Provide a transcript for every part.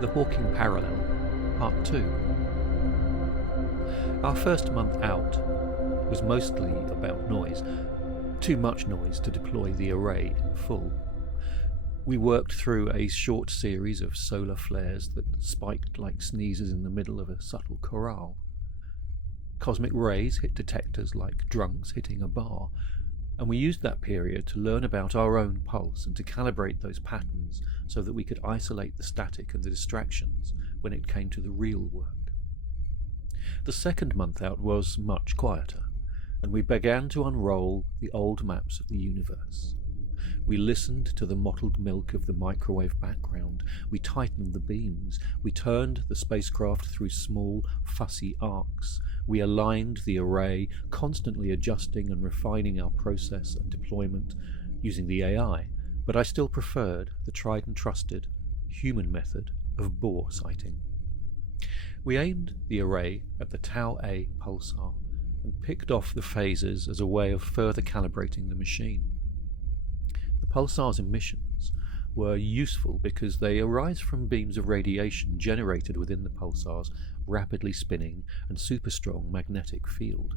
The Hawking Parallel, Part 2. Our first month out was mostly about noise. Too much noise to deploy the array in full. We worked through a short series of solar flares that spiked like sneezes in the middle of a subtle chorale. Cosmic rays hit detectors like drunks hitting a bar, and we used that period to learn about our own pulse and to calibrate those patterns so that we could isolate the static and the distractions when it came to the real work. The second month out was much quieter, and we began to unroll the old maps of the universe. We listened to the mottled milk of the microwave background, we tightened the beams, we turned the spacecraft through small, fussy arcs, we aligned the array, constantly adjusting and refining our process and deployment using the AI, but I still preferred the tried and trusted human method of bore sighting. We aimed the array at the Tau A pulsar and picked off the phases as a way of further calibrating the machine. The pulsar's emissions were useful because they arise from beams of radiation generated within the pulsar's rapidly spinning and super-strong magnetic field.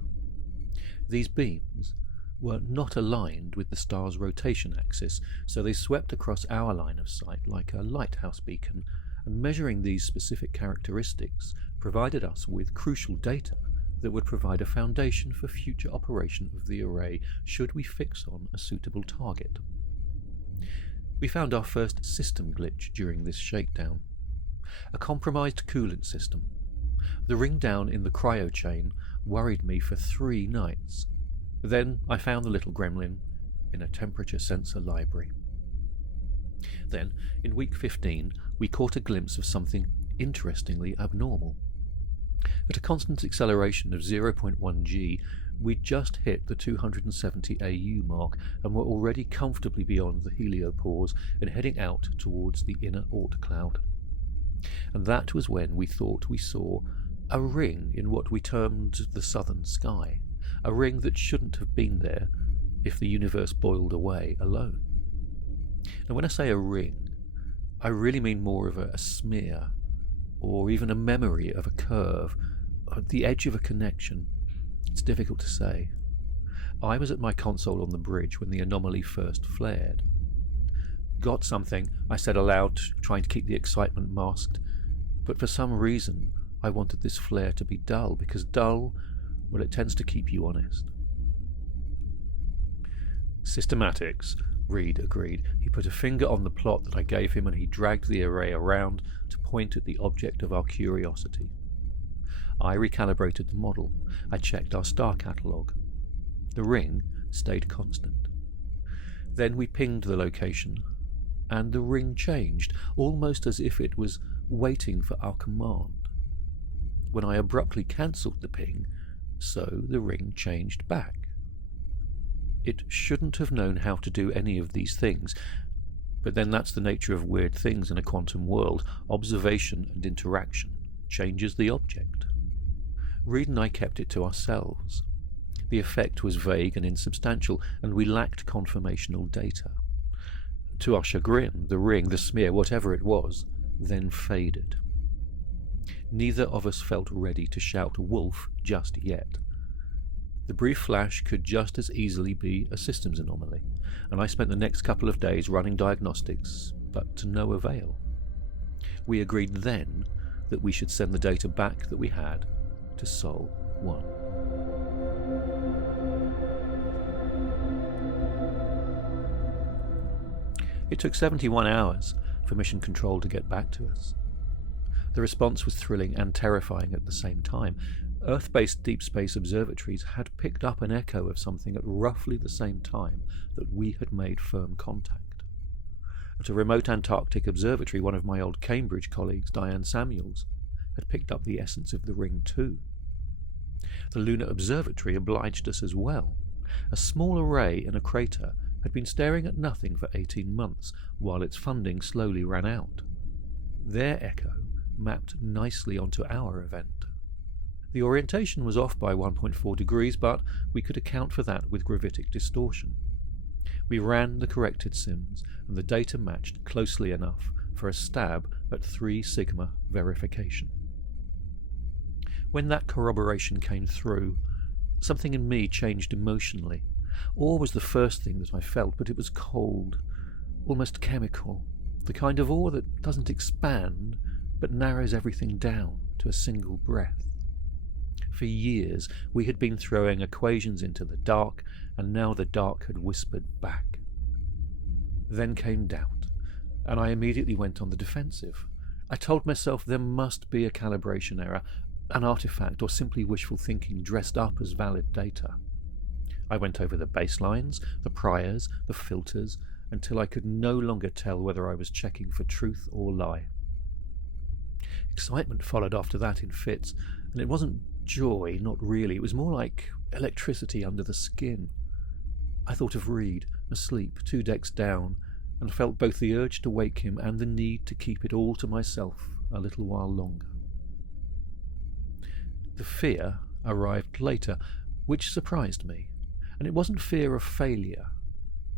These beams were not aligned with the star's rotation axis, so they swept across our line of sight like a lighthouse beacon, and measuring these specific characteristics provided us with crucial data that would provide a foundation for future operation of the array should we fix on a suitable target. We found our first system glitch during this shakedown. A compromised coolant system. The ring down in the cryo chain worried me for 3 nights. Then I found the little gremlin in a temperature sensor library. Then, in week 15, we caught a glimpse of something interestingly abnormal. At a constant acceleration of 0.1 g, we'd just hit the 270 AU mark and were already comfortably beyond the heliopause and heading out towards the inner Oort cloud. And that was when we thought we saw a ring in what we termed the southern sky, a ring that shouldn't have been there if the universe boiled away alone. And when I say a ring, I really mean more of a smear, or even a memory of a curve, at the edge of a connection. It's difficult to say. I was at my console on the bridge when the anomaly first flared. Got something, I said aloud, trying to keep the excitement masked, but for some reason I wanted this flare to be dull, because dull, well, it tends to keep you honest. Systematics, Reed agreed. He put a finger on the plot that I gave him and he dragged the array around to point at the object of our curiosity. I recalibrated the model. I checked our star catalogue. The ring stayed constant. Then we pinged the location, and the ring changed, almost as if it was waiting for our command. When I abruptly cancelled the ping, so the ring changed back. It shouldn't have known how to do any of these things, but then that's the nature of weird things in a quantum world. Observation and interaction changes the object. Reed and I kept it to ourselves. The effect was vague and insubstantial, and we lacked confirmational data. To our chagrin, the ring, the smear, whatever it was, then faded. Neither of us felt ready to shout wolf just yet. The brief flash could just as easily be a systems anomaly, and I spent the next couple of days running diagnostics, but to no avail. We agreed then that we should send the data back that we had to Sol 1. It took 71 hours for Mission Control to get back to us. The response was thrilling and terrifying at the same time. Earth-based deep space observatories had picked up an echo of something at roughly the same time that we had made firm contact. At a remote Antarctic observatory, one of my old Cambridge colleagues, Diane Samuels, had picked up the essence of the ring too. The Lunar Observatory obliged us as well. A small array in a crater had been staring at nothing for 18 months while its funding slowly ran out. Their echo mapped nicely onto our event. The orientation was off by 1.4 degrees, but we could account for that with gravitic distortion. We ran the corrected sims, and the data matched closely enough for a stab at 3 sigma verification. When that corroboration came through, something in me changed emotionally. Awe was the first thing that I felt, but it was cold, almost chemical, the kind of awe that doesn't expand, but narrows everything down to a single breath. For years we had been throwing equations into the dark, and now the dark had whispered back. Then came doubt, and I immediately went on the defensive. I told myself there must be a calibration error, an artifact, or simply wishful thinking dressed up as valid data. I went over the baselines, the priors, the filters, until I could no longer tell whether I was checking for truth or lie. Excitement followed after that in fits, and it wasn't joy, not really. It was more like electricity under the skin. I thought of Reed, asleep, 2 decks down, and felt both the urge to wake him and the need to keep it all to myself a little while longer. The fear arrived later, which surprised me, and it wasn't fear of failure,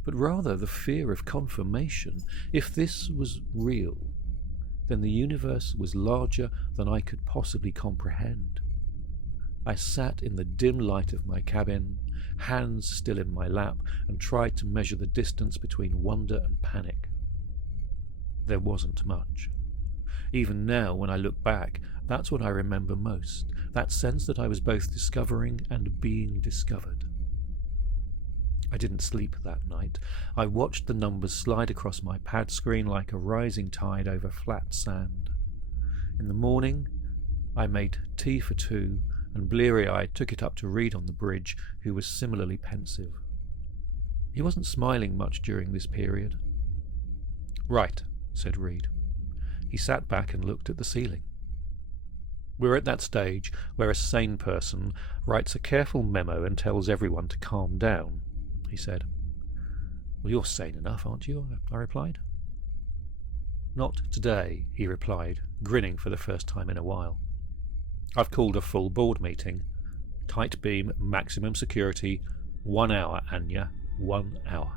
but rather the fear of confirmation. If this was real, then the universe was larger than I could possibly comprehend. I sat in the dim light of my cabin, hands still in my lap, and tried to measure the distance between wonder and panic. There wasn't much. Even now, when I look back, that's what I remember most, that sense that I was both discovering and being discovered. I didn't sleep that night. I watched the numbers slide across my pad screen like a rising tide over flat sand. In the morning, I made tea for 2, and bleary-eyed took it up to Reed on the bridge, who was similarly pensive. He wasn't smiling much during this period. "Right," said Reed. He sat back and looked at the ceiling. "We're at that stage where a sane person writes a careful memo and tells everyone to calm down," he said. "Well, you're sane enough, aren't you?" I replied. "Not today," he replied, grinning for the first time in a while. "I've called a full board meeting. Tight beam, maximum security, 1 hour, Anya, 1 hour."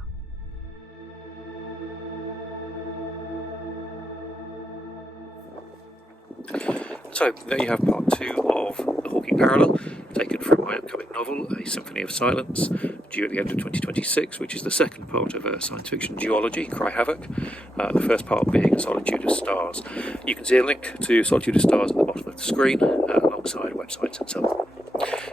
So, there you have part 2 of The Hawking Parallel, taken from my upcoming novel, A Symphony of Silence, due at the end of 2026, which is the second part of a science fiction duology, Cry Havoc, the first part being Solitude of Stars. You can see a link to Solitude of Stars at the bottom of the screen, alongside websites and so on.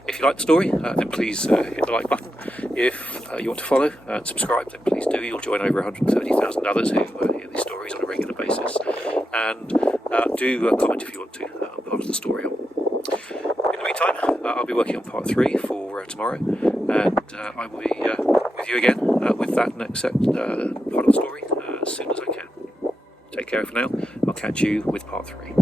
If you like the story, then please hit the like button. If you want to follow and subscribe, then please do. You'll join over 130,000 others who hear these stories on a regular basis. And do comment if you want to post the story on. In the meantime, I'll be working on part 3 for tomorrow, and I will be with you again with that next part of the story as soon as I can. Take care for now. I'll catch you with part 3.